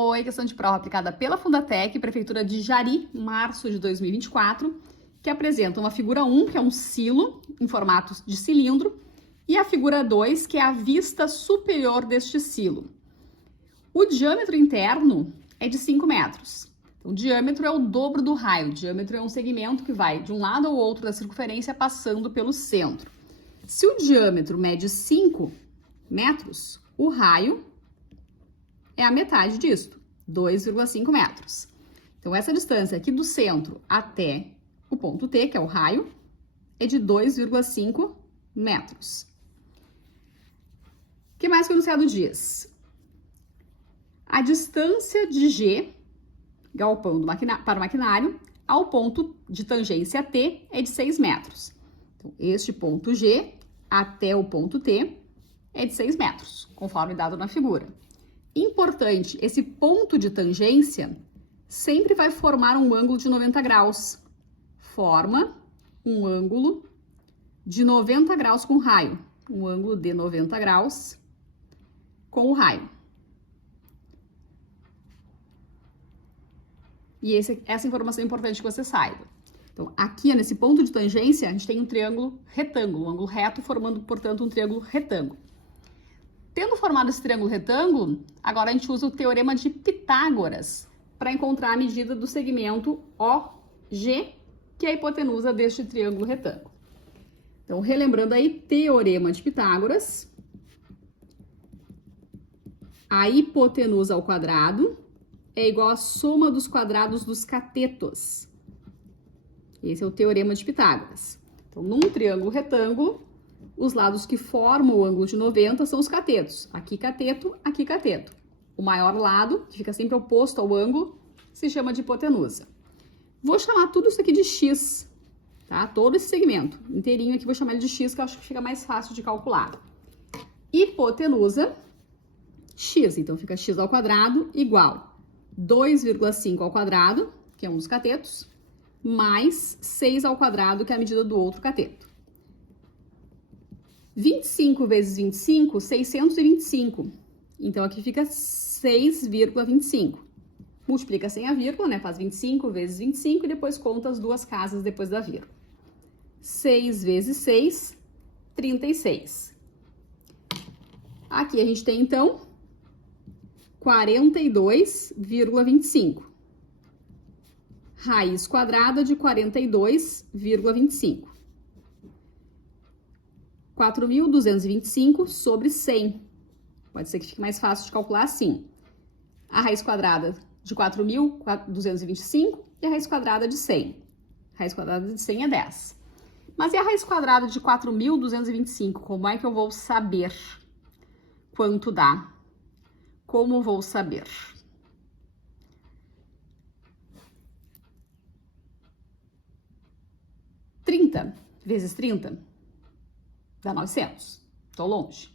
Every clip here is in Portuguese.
Oi, questão de prova aplicada pela Fundatec, Prefeitura de Jari, março de 2024, que apresenta uma figura 1, que é um silo em formato de cilindro, e a figura 2, que é a vista superior deste silo. O diâmetro interno é de 5 metros. Então, o diâmetro é o dobro do raio. O diâmetro é um segmento que vai de um lado ao outro da circunferência passando pelo centro. Se o diâmetro mede 5 metros, o raio é a metade disto, 2,5 metros. Então, essa distância aqui do centro até o ponto T, que é o raio, é de 2,5 metros. O que mais que o enunciado diz? A distância de G, galpão para o maquinário, ao ponto de tangência T é de 6 metros. Então, este ponto G até o ponto T é de 6 metros, conforme dado na figura. Importante, esse ponto de tangência sempre vai formar um ângulo de 90 graus. Forma um ângulo de 90 graus com o raio. Um ângulo de 90 graus com o raio. E essa informação é importante que você saiba. Então, aqui nesse ponto de tangência, a gente tem um triângulo retângulo, um ângulo reto, formando, portanto, um triângulo retângulo. Tendo formado esse triângulo retângulo, agora a gente usa o teorema de Pitágoras para encontrar a medida do segmento OG, que é a hipotenusa deste triângulo retângulo. Então, relembrando aí, teorema de Pitágoras, a hipotenusa ao quadrado é igual à soma dos quadrados dos catetos. Esse é o teorema de Pitágoras. Então, num triângulo retângulo, os lados que formam o ângulo de 90 são os catetos. Aqui cateto, aqui cateto. O maior lado, que fica sempre oposto ao ângulo, se chama de hipotenusa. Vou chamar tudo isso aqui de x, tá? Todo esse segmento inteirinho aqui vou chamar ele de x, que eu acho que fica mais fácil de calcular. Hipotenusa, x. Então, fica x ao quadrado igual 2,5 ao quadrado, que é um dos catetos, mais 6 ao quadrado, que é a medida do outro cateto. 25 vezes 25, 625. Então, aqui fica 6,25. Multiplica sem a vírgula, né? Faz 25 vezes 25 e depois conta as duas casas depois da vírgula. 6 vezes 6, 36. Aqui a gente tem, então, 42,25. Raiz quadrada de 42,25. 4.225 sobre 100. Pode ser que fique mais fácil de calcular assim. A raiz quadrada de 4.225 e a raiz quadrada de 100. A raiz quadrada de 100 é 10. Mas e a raiz quadrada de 4.225? Como é que eu vou saber quanto dá? Como vou saber? Vezes 30 dá 900. Tô longe.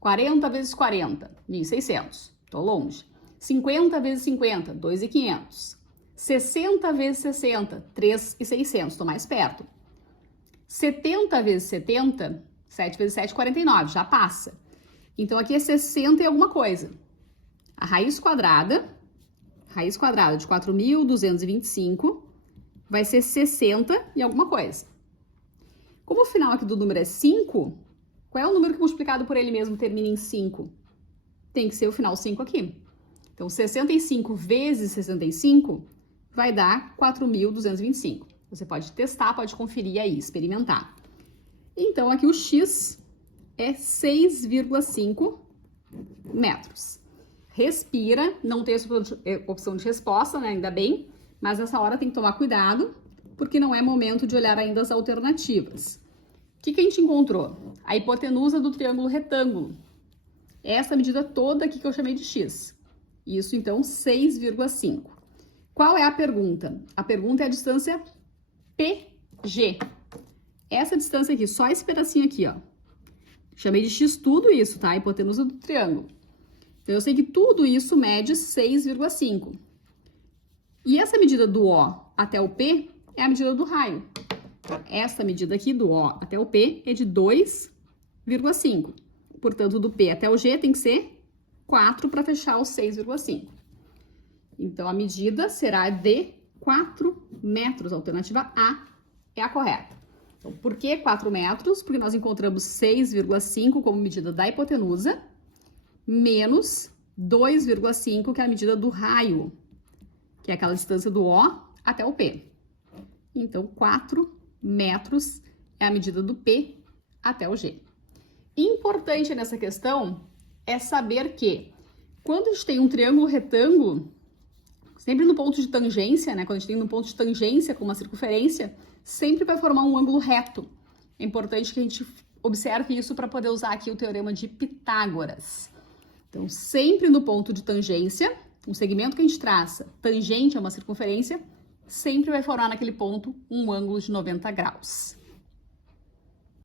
40 vezes 40, 1.600. Tô longe. 50 vezes 50, 2.500. 60 vezes 60, 3.600. Tô mais perto. 70 vezes 70, 7 vezes 7, 49. Já passa. Então, aqui é 60 e alguma coisa. A raiz quadrada de 4.225 vai ser 60 e alguma coisa. Como o final aqui do número é 5, qual é o número que multiplicado por ele mesmo termina em 5? Tem que ser o final 5 aqui. Então, 65 vezes 65 vai dar 4.225. Você pode testar, pode conferir aí, experimentar. Então, aqui o x é 6,5 metros. Respira, não tem essa opção de resposta, né? Ainda bem, mas nessa hora tem que tomar cuidado, porque não é momento de olhar ainda as alternativas. O que a gente encontrou? A hipotenusa do triângulo retângulo. Essa medida toda aqui que eu chamei de x. Isso, então, 6,5. Qual é a pergunta? A pergunta é a distância PG. Essa distância aqui, só esse pedacinho aqui, ó. Chamei de x tudo isso, tá? A hipotenusa do triângulo. Então, eu sei que tudo isso mede 6,5. E essa medida do O até o P é a medida do raio. Essa medida aqui do O até o P é de 2,5. Portanto, do P até o G tem que ser 4 para fechar os 6,5. Então, a medida será de 4 metros. A alternativa A é a correta. Então, por que 4 metros? Porque nós encontramos 6,5 como medida da hipotenusa, menos 2,5, que é a medida do raio, que é aquela distância do O até o P. Então, 4 metros é a medida do P até o G. Importante nessa questão é saber que quando a gente tem um triângulo retângulo, sempre no ponto de tangência, né? Quando a gente tem um ponto de tangência com uma circunferência, sempre vai formar um ângulo reto. É importante que a gente observe isso para poder usar aqui o teorema de Pitágoras. Então, sempre no ponto de tangência, um segmento que a gente traça tangente a uma circunferência, sempre vai formar naquele ponto um ângulo de 90 graus.